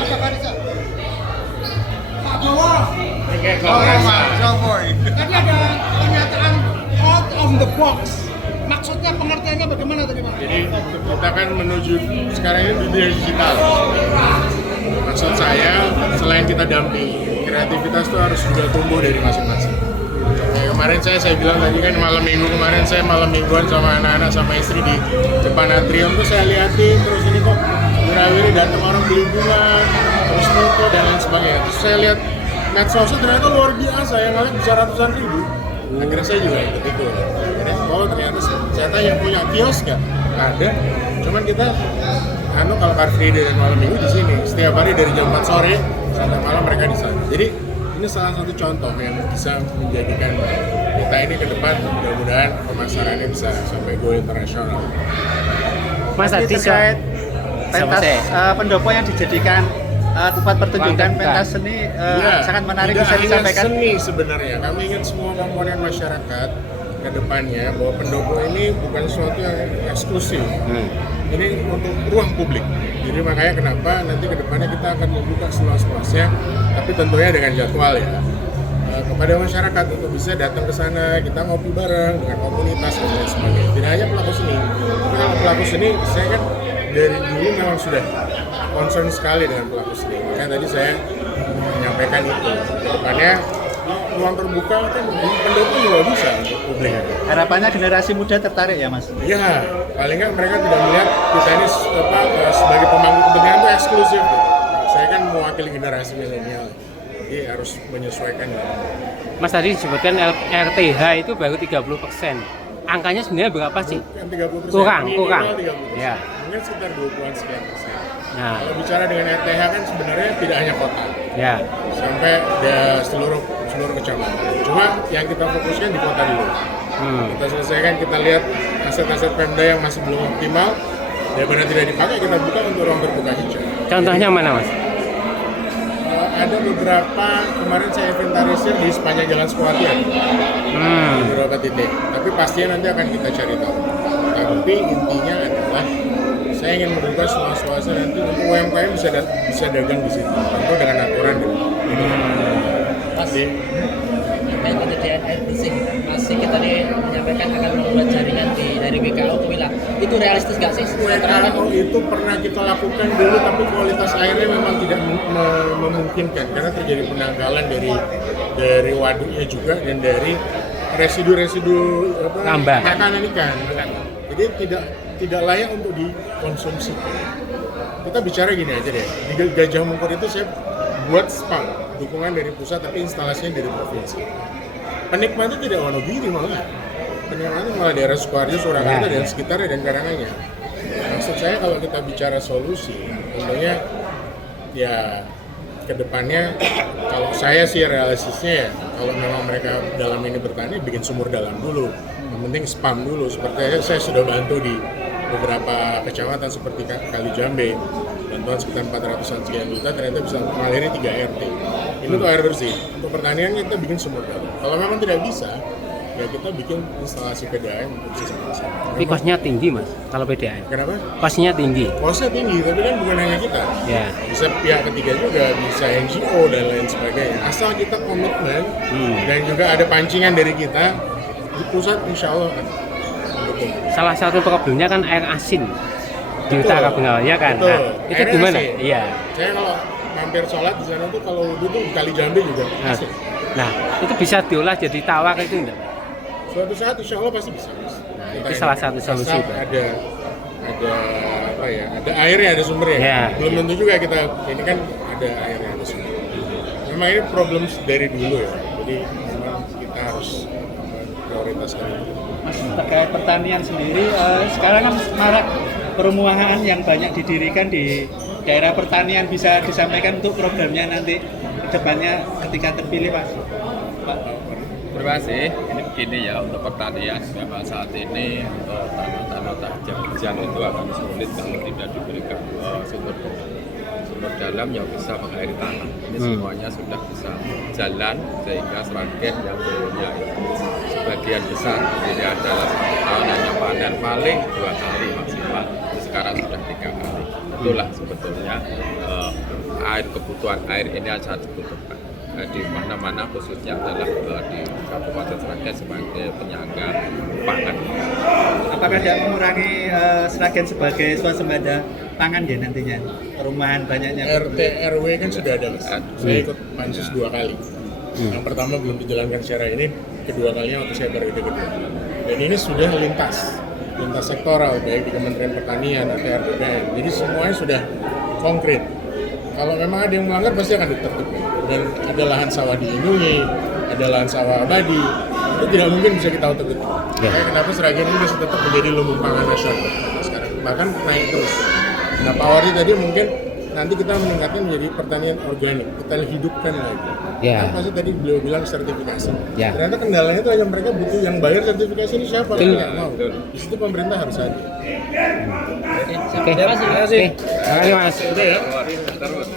ada Karisa. Pak Bowo. Tadi ada pernyataan out of the box. Maksudnya pengertiannya bagaimana tadi Pak? Jadi kita kan menuju sekarang ini dunia digital. Maksud saya, selain kita dampingi, kreativitas itu harus juga tumbuh dari masing-masing. Kemarin saya bilang tadi kan malam minggu kemarin saya malam mingguan sama anak-anak sama istri di depan atrium tuh saya liatin terus ini kok wirawiri datang orang beli bunga terus foto dan lain sebagainya. Terus saya lihat medsosnya ternyata luar biasa yang ngeliat bisa ratusan ribu. Akhirnya saya juga ikut itu. Oh ternyata saya tanya punya kios nggak? Ada. Cuman kita kalau Car Free Day dan malam minggu di sini setiap hari dari jam 4 sore sampai malam mereka di sana. Jadi ini salah satu contoh yang bisa menjadikan kita ini ke depan mudah-mudahan pemasarannya bisa sampai go internasional. Mas tadi terkait pentas pendopo yang dijadikan tempat pertunjukan pentas seni sangat menarik bisa disampaikan. Seni sebenarnya kami ingin semua komponen masyarakat ke depannya bahwa pendopo ini bukan sesuatu yang eksklusif. Ini untuk ruang publik. Jadi makanya kenapa nanti ke depannya kita akan membuka seluas-luasnya, tapi tentunya dengan jadwal ya. Kepada masyarakat untuk bisa datang ke sana, kita ngopi bareng dengan komunitas dan lain sebagainya. Tidak hanya pelaku seni, tapi kalau pelaku seni, saya kan dari dulu memang sudah concern sekali dengan pelaku seni. Makanya tadi saya menyampaikan itu. Ke depannya ruang terbuka kan pendopo juga bisa untuk publik. Harapannya generasi muda tertarik ya Mas? Iya, paling nggak mereka tidak melihat kita ini sebagai pemangku kepentingan itu eksklusif. Saya kan mewakili generasi milenial, jadi harus menyesuaikan. Mas tadi disebutkan RTH itu baru 30%. Angkanya sebenarnya berapa sih? 30%. Kurang. 30%. Ya. Mungkin sekitar 20-an sekian persen. Nah, kalau bicara dengan RTH kan sebenarnya tidak hanya kota, ya. sampai seluruh kecamatan. Cuma yang kita fokuskan di kota dulu. Kita selesaikan, kita lihat aset-aset Pemda yang masih belum optimal, daripada tidak dipakai kita buka untuk ruang terbuka hijau. Contohnya mana Mas? Ada beberapa, kemarin saya inventarisir di sepanjang Jalan Sekuatian, beberapa titik. Tapi pastinya nanti akan kita cari tahu. Tapi intinya adalah saya ingin membuka suasana nanti untuk UMKM bisa dagang di situ, tentu dengan aturan. Pasti. Terkait penyediaan air bersih, masih kita menyampaikan akan membuat jaringan dari WKO ke wilayah. Itu realistis nggak sih? WKO itu pernah kita lakukan dulu, tapi kualitas airnya memang tidak memungkinkan karena terjadi pendangkalan dari waduknya juga dan dari residu makanan ikan. Jadi tidak layak untuk dikonsumsi. Kita bicara gini aja deh, di Gajah Mungkur itu saya buat spam, dukungan dari pusat tapi instalasinya dari provinsi. Penikmatnya tidak Wonogiri malah, penikmatnya malah daerah Sukoharjo, Surakarta dan sekitarnya dan Karanganyar. Maksud saya kalau kita bicara solusi, tentunya ya kedepannya kalau saya sih realistisnya ya kalau memang mereka dalam ini bertani bikin sumur dalam dulu, yang penting spam dulu. Seperti saya sudah bantu di beberapa kecamatan seperti Kali Jambe, bantuan sekitar 400-an sekian juta ternyata bisa mengaliri 3 RT. Ini untuk air bersih. Untuk pertanian kita bikin sumur dalam. Kalau memang tidak bisa, ya kita bikin instalasi PDAM untuk sistem. Tapi kosnya tinggi Mas, kalau PDAM. Kenapa? Kosnya tinggi. Kosnya tinggi, tapi kan bukan hanya kita. Ya. Bisa pihak ketiga juga, bisa NGO dan lain sebagainya. Asal kita komitmen dan juga ada pancingan dari kita, di pusat insya Allah mendukung. Salah satu problemnya kan air asin di utara Bengawan ya kan. Betul. Nah, itu Airnya gimana? asin. Iya. Saya kalau mampir sholat di sana tuh kalau wudhu tuh Kali Jambe juga asin. Nah, itu bisa diolah jadi tawar itu enggak? Suatu saat insya Allah pasti bisa. Nah, itu salah satu solusi. Ada apa ya? Ada airnya, ada sumbernya. Ya, Belum tentu juga kita ini kan ada airnya, ada sumbernya. Memang ini problem dari dulu ya. Jadi memang kita harus prioritaskan itu. Mas, terkait pertanian sendiri, sekarang kan marak perumahan yang banyak didirikan di daerah pertanian, bisa disampaikan untuk programnya nanti ke depannya ketika terpilih Pak? Terima kasih. Ini begini ya, untuk pertanian memang saat ini untuk tanah-tanah terjang itu akan sulit kalau tidak diberikan sumber dalam yang bisa mengairi tanah. Ini semuanya sudah bisa jalan sehingga seragen yang dulunya itu sebagian besar ini adalah 1 tahun hanya panen paling 2 kali maksimal, sekarang sudah 3 kali. itulah sebetulnya kebutuhan air ini sangat dibutuhkan di mana-mana, khususnya adalah di Kabupaten Sragen sebagai penyangga pangan. Apakah tidak mengurangi Sragen sebagai swasembada pangan ya nantinya? Perumahan banyaknya. RT RW kan sudah ada, Mas. Saya ikut pansus 2 kali. Yang pertama belum dijalankan secara ini, kedua kalinya waktu saya periode kedua. Dan ini sudah lintas sektoral, baik di Kementerian Pertanian, ATR, BPN. Jadi semuanya sudah konkret. Kalau memang ada yang melanggar pasti akan ditertibkan. Dan ada lahan sawah dilindungi, ada lahan sawah abadi, itu tidak mungkin bisa kita otot. Kayak kenapa Sragen ini bisa tetap menjadi lumbung pangan nasional sekarang, bahkan naik terus. Nah, Pak Wari tadi mungkin nanti kita meningkatkan menjadi pertanian organik, kita hidupkan lagi. Ya. Kan pasti tadi beliau bilang sertifikasi. Ya. Ternyata kendalanya itu hanya mereka butuh yang bayar sertifikasi ini siapa? Betul. Nggak mau. Di situ pemerintah harus hadir. Oke, terima kasih Mas. Udah ya. Terus.